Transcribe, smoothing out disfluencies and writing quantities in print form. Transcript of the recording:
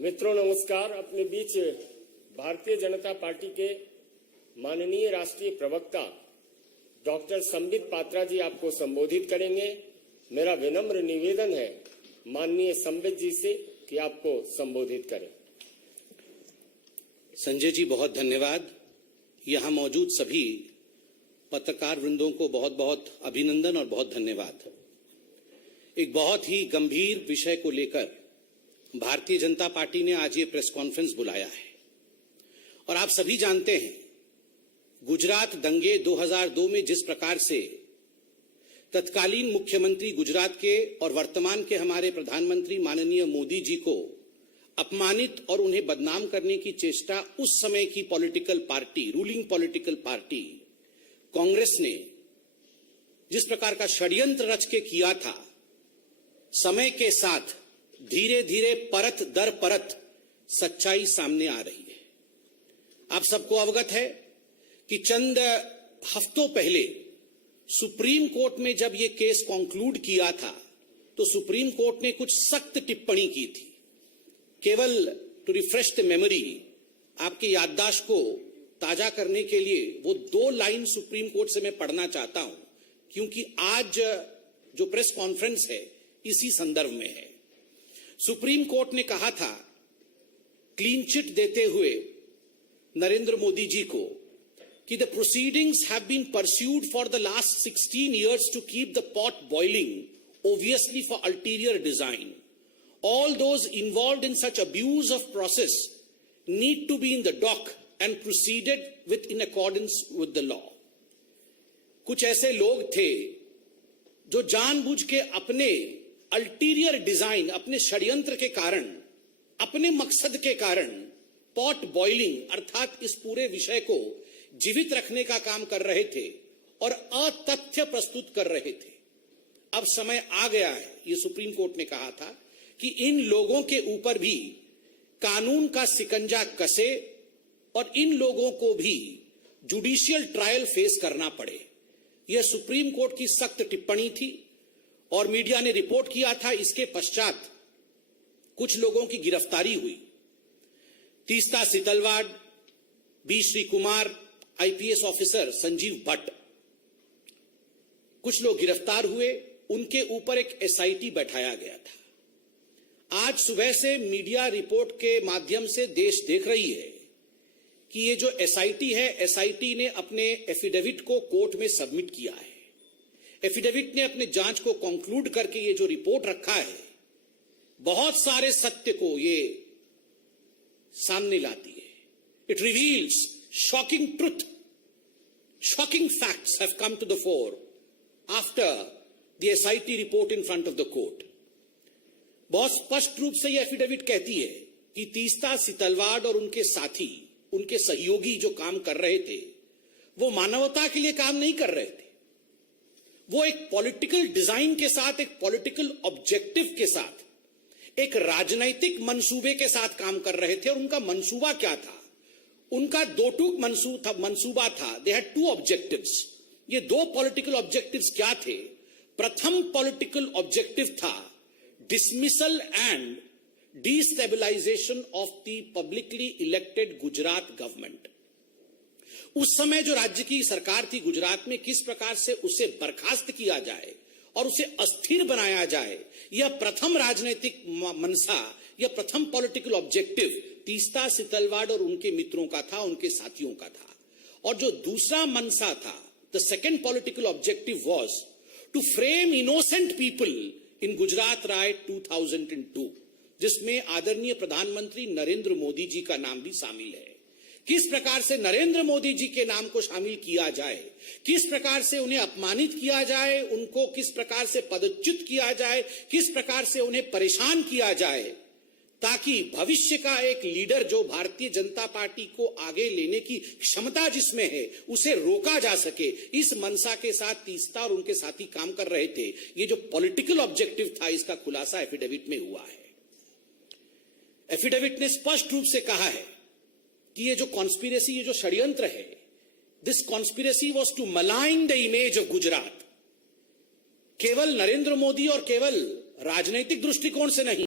मित्रों नमस्कार। अपने बीच भारतीय जनता पार्टी के माननीय राष्ट्रीय प्रवक्ता डॉक्टर संबित पात्रा जी आपको संबोधित करेंगे। मेरा विनम्र निवेदन है माननीय संबित जी से कि आपको संबोधित करें। संजय जी बहुत धन्यवाद। यहाँ मौजूद सभी पत्रकार वृंदों को बहुत बहुत अभिनंदन और बहुत धन्यवाद। एक बहुत ही गंभीर विषय को लेकर भारतीय जनता पार्टी ने आज ये प्रेस कॉन्फ्रेंस बुलाया है और आप सभी जानते हैं गुजरात दंगे 2002 में जिस प्रकार से तत्कालीन मुख्यमंत्री गुजरात के और वर्तमान के हमारे प्रधानमंत्री माननीय मोदी जी को अपमानित और उन्हें बदनाम करने की चेष्टा उस समय की political party, ruling political party Congress ने जिस प्रकार का षड्यंत्र रच के किया था, समय के साथ धीरे धीरे परत दर परत सच्चाई सामने आ रही है। आप सबको अवगत है कि चंद हफ्तों पहले सुप्रीम कोर्ट में जब यह केस कॉन्क्लूड किया था तो सुप्रीम कोर्ट ने कुछ सख्त टिप्पणी की थी। केवल टू रिफ्रेश द मेमोरी, आपके याददाश्त को ताजा करने के लिए वो 2 लाइन सुप्रीम कोर्ट से मैं पढ़ना चाहता हूं, क्योंकि आज जो प्रेस कॉन्फ्रेंस है इसी संदर्भ में है। सुप्रीम कोर्ट ने कहा था क्लीन चिट देते हुए नरेंद्र मोदी जी को कि the proceedings have been pursued for the last 16 years to keep the pot boiling, obviously for ulterior design. All those involved in such abuse of process need to be in the dock and proceeded with in accordance with the law. कुछ ऐसे लोग थे जो जानबूझ के अपने ulterior design, अपने षड्यंत्र के कारण, अपने मकसद के कारण पॉट बॉइलिंग अर्थात इस पूरे विषय को जीवित रखने का काम कर रहे थे और अतथ्य प्रस्तुत कर रहे थे। अब समय आ गया है, ये सुप्रीम कोर्ट ने कहा था कि इन लोगों के ऊपर भी कानून का सिकंजा कसे और इन लोगों को भी जुडिशियल ट्रायल फेस करना पड़े। यह सुप्रीम कोर्ट की सख्त टिप्पणी थी और मीडिया ने रिपोर्ट किया था। इसके पश्चात कुछ लोगों की गिरफ्तारी हुई। Teesta Setalvad, B Sreekumar, IPS officer Sanjiv Bhatt, कुछ लोग गिरफ्तार हुए। उनके ऊपर एक एसआईटी बैठाया गया था। आज सुबह से मीडिया रिपोर्ट के माध्यम से देश देख रही है कि ये जो एसआईटी है, एसआईटी ने अपने एफिडेविट को कोर्ट में सबमिट किया है। एफिडेविट ने अपने जांच को कंक्लूड करके ये जो रिपोर्ट रखा है, बहुत सारे सत्य को ये सामने लाती है। It reveals shocking truth, shocking facts have come to the fore after the SIT report in front of the court. बहुत स्पष्ट रूप से यह एफिडेविट कहती है कि तीस्ता सितलवाड़ और उनके साथी, उनके सहयोगी जो काम कर रहे थे, वो मानवता के लिए काम नहीं कर रहे थे। वो एक पॉलिटिकल डिजाइन के साथ, एक पॉलिटिकल ऑब्जेक्टिव के साथ, एक राजनैतिक मंसूबे के साथ काम कर रहे थे। और उनका मंसूबा क्या था? उनका 2 टूक मंसूबा था। They had 2 objectives. ये 2 पॉलिटिकल ऑब्जेक्टिव्स क्या थे? प्रथम पॉलिटिकल ऑब्जेक्टिव था dismissal and destabilisation of the publicly elected Gujarat government. उस समय जो राज्य की सरकार थी गुजरात में, किस प्रकार से उसे बर्खास्त किया जाए और उसे अस्थिर बनाया जाए, यह प्रथम राजनीतिक मनसा, यह प्रथम पॉलिटिकल ऑब्जेक्टिव तीस्ता सितलवाड़ और उनके मित्रों का था, उनके साथियों का था। और जो दूसरा मनसा था, the second political objective was to frame innocent people in Gujarat riot 2002, जिसमें आदरणीय प्रधानमंत्री नरेंद्र मोदी जी का नाम भी शामिल है। किस प्रकार से नरेंद्र मोदी जी के नाम को शामिल किया जाए, किस प्रकार से उन्हें अपमानित किया जाए, उनको किस प्रकार से पदच्युत किया जाए, किस प्रकार से उन्हें परेशान किया जाए, ताकि भविष्य का एक लीडर जो भारतीय जनता पार्टी को आगे लेने की क्षमता जिसमें है, उसे रोका जा सके। इस मनसा के साथ तीस्ता और उनके साथी काम कर रहे थे। ये जो पॉलिटिकल ऑब्जेक्टिव था, इसका खुलासा एफिडेविट में हुआ है। एफिडेविट ने स्पष्ट रूप से कहा है कि ये जो कॉन्स्पिरेसी, ये जो षड्यंत्र है, this conspiracy was to malign the image of Gujarat. केवल नरेंद्र मोदी और केवल राजनीतिक दृष्टिकोण से नहीं,